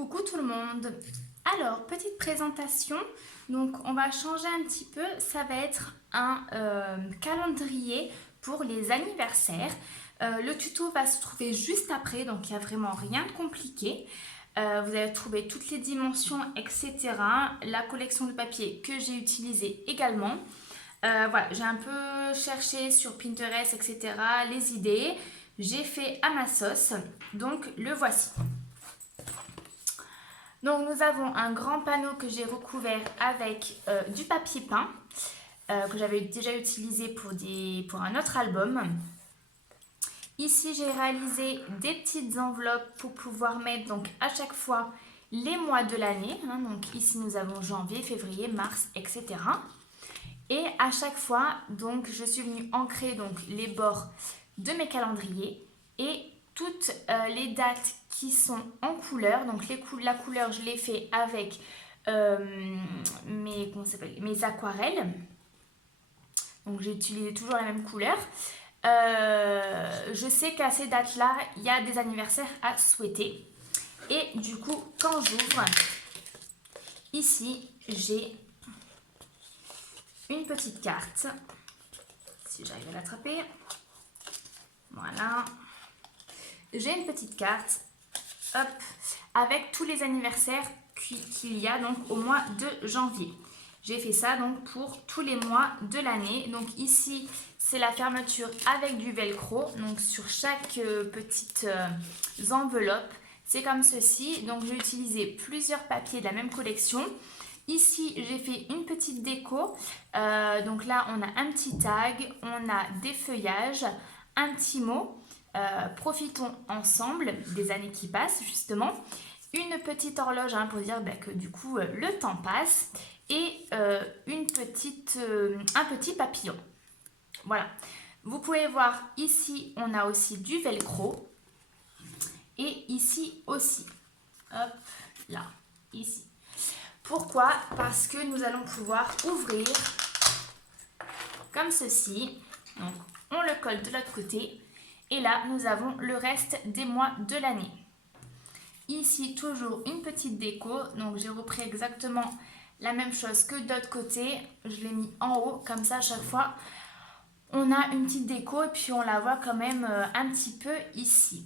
Coucou tout le monde. Alors, petite présentation. Donc, on va changer un petit peu. Ça va être un calendrier pour les anniversaires. Le tuto va se trouver juste après, donc il n'y a vraiment rien de compliqué. Vous allez trouver toutes les dimensions, etc. La collection de papier que j'ai utilisée également. Voilà, j'ai un peu cherché sur Pinterest, etc. les idées. J'ai fait à ma sauce. Donc, le voici. Donc nous avons un grand panneau que j'ai recouvert avec du papier peint que j'avais déjà utilisé pour un autre album. Ici j'ai réalisé des petites enveloppes pour pouvoir mettre donc à chaque fois les mois de l'année. Donc ici nous avons janvier, février, mars, etc. Et à chaque fois donc je suis venue ancrer donc les bords de mes calendriers et toutes les dates qui sont en couleur. Donc la couleur, je l'ai fait avec mes aquarelles. Donc j'ai utilisé toujours la même couleur. Je sais qu'à ces dates-là, il y a des anniversaires à souhaiter. Et du coup, quand j'ouvre, ici, j'ai une petite carte. Si j'arrive à l'attraper. Voilà. J'ai une petite carte, hop, avec tous les anniversaires qu'il y a donc au mois de janvier. J'ai fait ça donc pour tous les mois de l'année. Donc ici, c'est la fermeture avec du velcro. Donc sur chaque petite enveloppe, c'est comme ceci. Donc j'ai utilisé plusieurs papiers de la même collection. Ici, j'ai fait une petite déco. Donc là, on a un petit tag, on a des feuillages, un petit mot. Profitons ensemble des années qui passent justement. Une petite horloge pour dire que du coup le temps passe et un petit papillon. Voilà. Vous pouvez voir ici on a aussi du velcro et ici aussi. Hop là, ici. Pourquoi? Parce que nous allons pouvoir ouvrir comme ceci. Donc on le colle de l'autre côté. Et là, nous avons le reste des mois de l'année. Ici, toujours une petite déco. Donc, j'ai repris exactement la même chose que de l'autre côté. Je l'ai mis en haut. Comme ça, à chaque fois, on a une petite déco. Et puis, on la voit quand même un petit peu ici.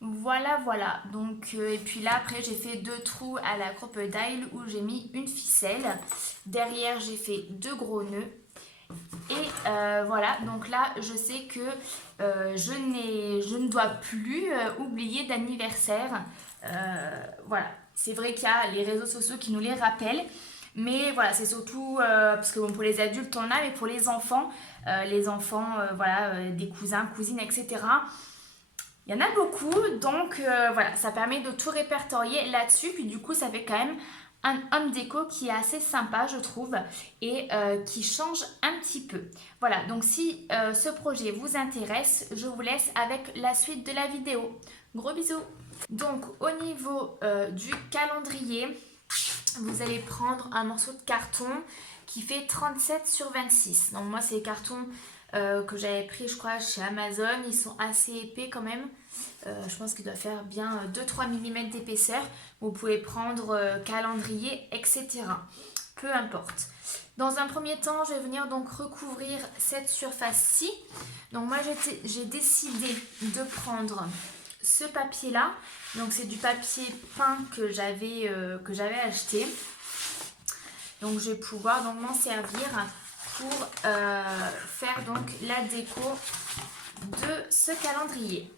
Voilà, voilà. Donc, et puis là, après, j'ai fait 2 trous à la crocodile où j'ai mis une ficelle. Derrière, j'ai fait 2 gros nœuds. Et voilà, donc là, je sais que je ne dois plus oublier d'anniversaire. Voilà, c'est vrai qu'il y a les réseaux sociaux qui nous les rappellent. Mais voilà, c'est surtout parce que bon, pour les adultes, on a, mais pour les enfants, voilà, des cousins, cousines, etc. Il y en a beaucoup, donc voilà, ça permet de tout répertorier là-dessus. Puis du coup, ça fait quand même un home déco qui est assez sympa, je trouve, et qui change un petit peu. Voilà, donc si ce projet vous intéresse, je vous laisse avec la suite de la vidéo. Gros bisous! Donc au niveau du calendrier, vous allez prendre un morceau de carton qui fait 37 sur 26. Donc moi, c'est les cartons que j'avais pris, je crois, chez Amazon. Ils sont assez épais quand même. Je pense qu'il doit faire bien 2-3 mm d'épaisseur. Vous pouvez prendre calendrier, etc. Peu importe. Dans un premier temps, je vais venir donc recouvrir cette surface-ci. Donc moi, j'ai décidé de prendre ce papier-là. Donc c'est du papier peint que j'avais acheté. Donc je vais pouvoir donc m'en servir pour faire donc la déco de ce calendrier.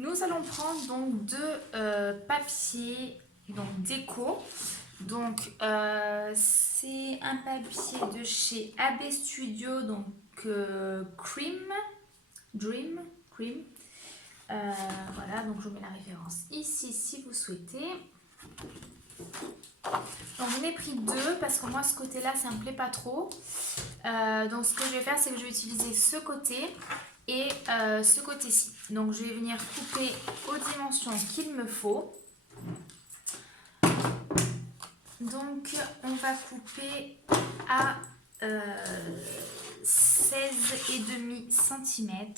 Nous allons prendre donc deux papiers donc déco. Donc c'est un papier de chez AB Studio, donc Dream. Voilà, donc je vous mets la référence ici si vous souhaitez. Donc j'en ai pris deux parce que moi ce côté-là ça me plaît pas trop. Donc ce que je vais faire c'est que je vais utiliser ce côté et ce côté-ci. Donc je vais venir couper aux dimensions qu'il me faut. Donc on va couper à 16,5 cm.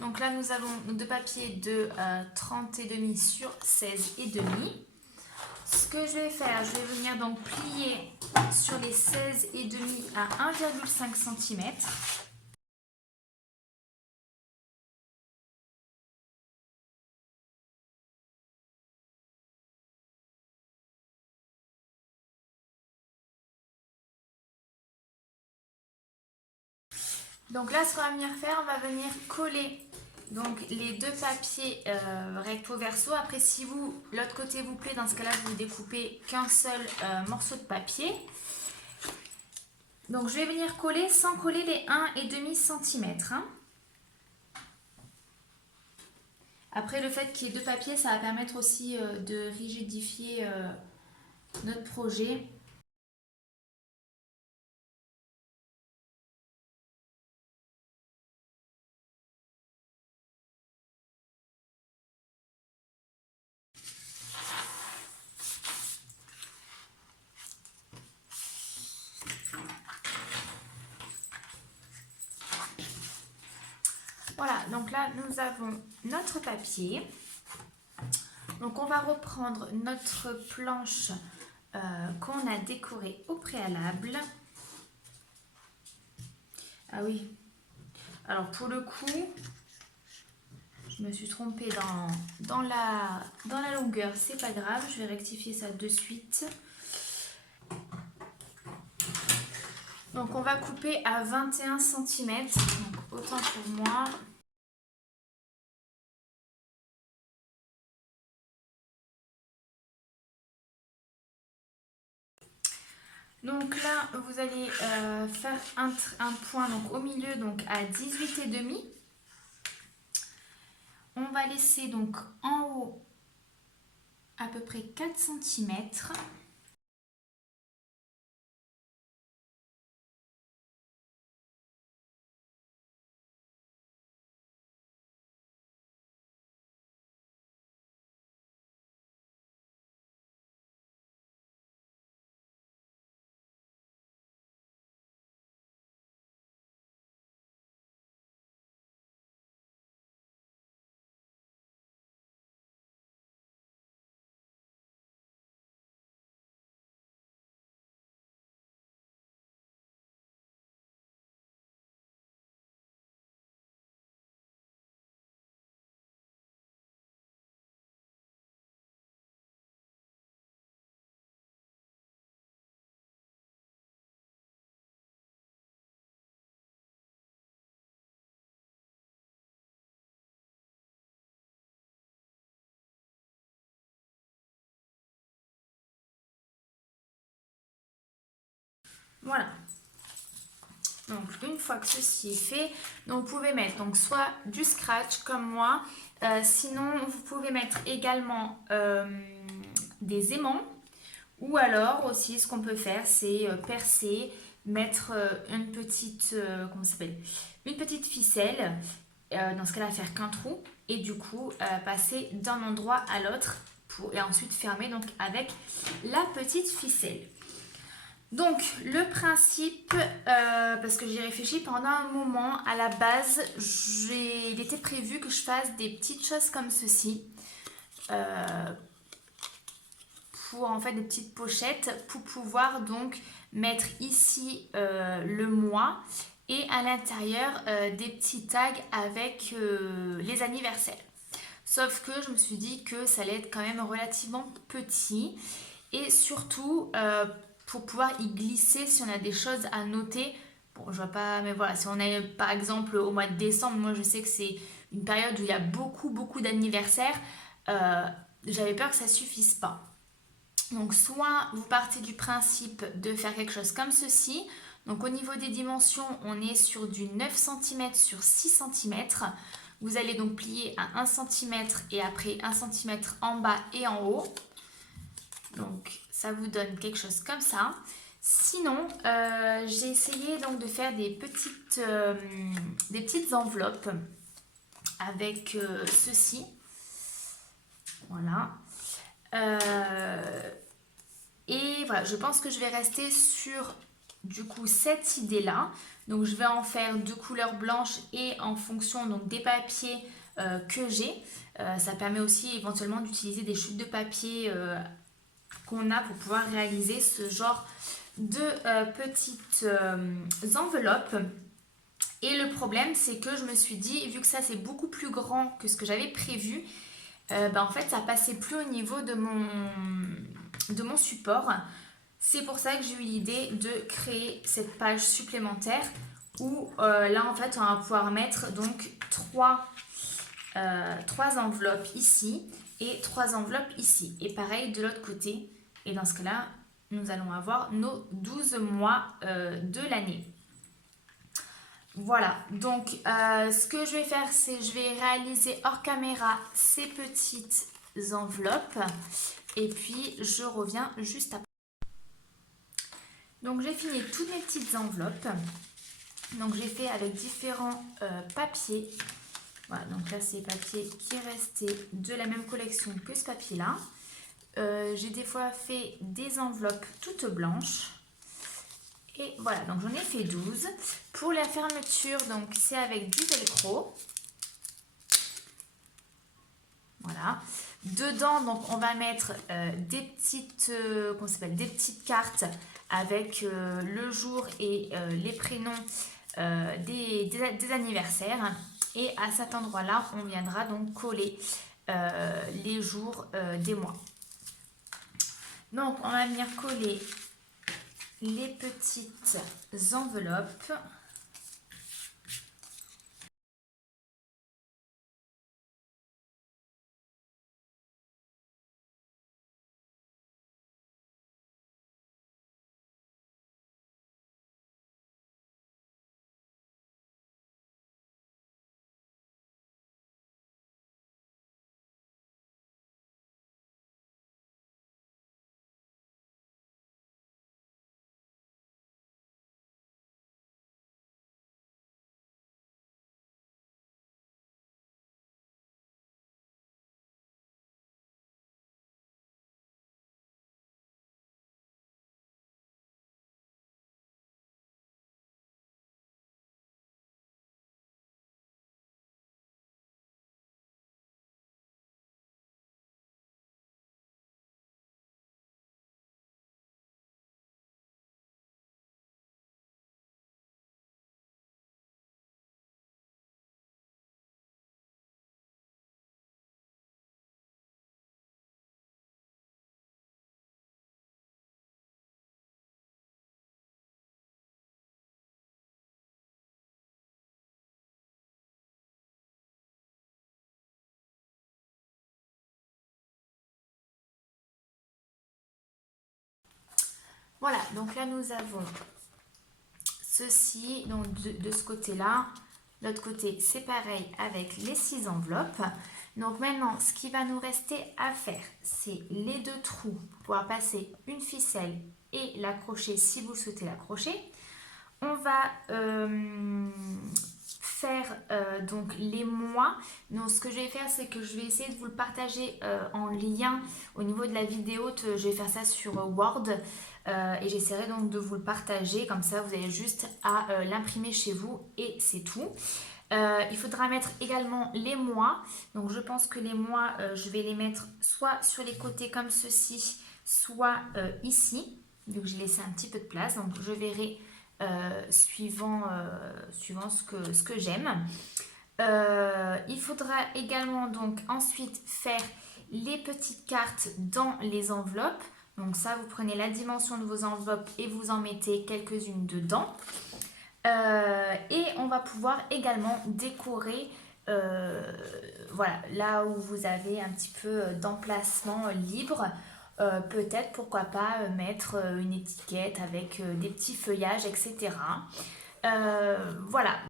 Donc là, nous avons nos deux papiers de 30,5 sur 16,5. Ce que je vais faire, je vais venir donc plier sur les 16,5 à 1,5 cm. Donc là, ce qu'on va venir faire, on va venir coller donc les deux papiers recto verso. Après, si vous l'autre côté vous plaît, dans ce cas-là, vous découpez qu'un seul morceau de papier. Donc je vais venir coller sans coller les 1,5 cm. Après, le fait qu'il y ait deux papiers, ça va permettre aussi de rigidifier notre projet. Voilà, donc là, nous avons notre papier. Donc, on va reprendre notre planche qu'on a décorée au préalable. Ah oui, alors pour le coup, je me suis trompée dans la longueur, c'est pas grave, je vais rectifier ça de suite. Donc, on va couper à 21 cm, donc autant pour moi. Donc là, vous allez faire un point donc, au milieu donc à 18,5. On va laisser donc en haut à peu près 4 cm. Voilà. Donc une fois que ceci est fait, donc, vous pouvez mettre donc, soit du scratch comme moi, sinon vous pouvez mettre également des aimants, ou alors aussi ce qu'on peut faire c'est percer, mettre une petite, comment ça s'appelle, une petite ficelle, dans ce cas-là faire qu'un trou, et du coup passer d'un endroit à l'autre et ensuite fermer donc avec la petite ficelle. Donc, le principe, parce que j'y réfléchi pendant un moment, à la base, il était prévu que je fasse des petites choses comme ceci, pour en fait des petites pochettes, pour pouvoir donc mettre ici le mois et à l'intérieur des petits tags avec les anniversaires. Sauf que je me suis dit que ça allait être quand même relativement petit et surtout pour pouvoir y glisser si on a des choses à noter. Bon, je vois pas, mais voilà, si on est par exemple au mois de décembre, moi je sais que c'est une période où il y a beaucoup d'anniversaires, j'avais peur que ça suffise pas. Donc soit vous partez du principe de faire quelque chose comme ceci. Donc au niveau des dimensions, on est sur du 9 cm sur 6 cm. Vous allez donc plier à 1 cm et après 1 cm en bas et en haut. Donc ça vous donne quelque chose comme ça. Sinon, j'ai essayé donc de faire des petites enveloppes avec ceci. Voilà. Et voilà, je pense que je vais rester sur du coup cette idée-là. Donc je vais en faire deux couleurs blanches et en fonction donc des papiers que j'ai. Ça permet aussi éventuellement d'utiliser des chutes de papier qu'on a pour pouvoir réaliser ce genre de petites enveloppes. Et le problème, c'est que je me suis dit, vu que ça c'est beaucoup plus grand que ce que j'avais prévu, en fait ça passait plus au niveau de mon support. C'est pour ça que j'ai eu l'idée de créer cette page supplémentaire où là en fait on va pouvoir mettre donc trois enveloppes ici et 3 enveloppes ici. Et pareil de l'autre côté. Et dans ce cas-là, nous allons avoir nos 12 mois de l'année. Voilà, donc ce que je vais faire, c'est je vais réaliser hors caméra ces petites enveloppes et puis je reviens juste après. Donc j'ai fini toutes mes petites enveloppes. Donc j'ai fait avec différents papiers. Voilà, donc là c'est papier qui est resté de la même collection que ce papier-là. J'ai des fois fait des enveloppes toutes blanches. Et voilà, donc j'en ai fait 12. Pour la fermeture, donc c'est avec du velcro. Voilà. Dedans, donc on va mettre des petites, des petites cartes avec le jour et les prénoms des anniversaires. Et à cet endroit-là, on viendra donc coller les jours des mois. Donc on va venir coller les petites enveloppes. Voilà, donc là nous avons ceci, donc de ce côté-là. L'autre côté, c'est pareil avec les 6 enveloppes. Donc maintenant, ce qui va nous rester à faire, c'est les 2 trous pour pouvoir passer une ficelle et l'accrocher si vous souhaitez l'accrocher. On va faire donc les mois. Donc ce que je vais faire, c'est que je vais essayer de vous le partager en lien au niveau de la vidéo. Je vais faire ça sur Word et j'essaierai donc de vous le partager. Comme ça, vous avez juste à l'imprimer chez vous et c'est tout. Il faudra mettre également les mois. Donc je pense que les mois, je vais les mettre soit sur les côtés comme ceci, soit ici. Donc j'ai laissé un petit peu de place. Donc je verrai suivant ce que j'aime. Il faudra également donc ensuite faire les petites cartes dans les enveloppes. Donc ça, vous prenez la dimension de vos enveloppes et vous en mettez quelques-unes dedans. Et on va pouvoir également décorer voilà, là où vous avez un petit peu d'emplacement libre. Peut-être, pourquoi pas, mettre une étiquette avec des petits feuillages, etc. Voilà,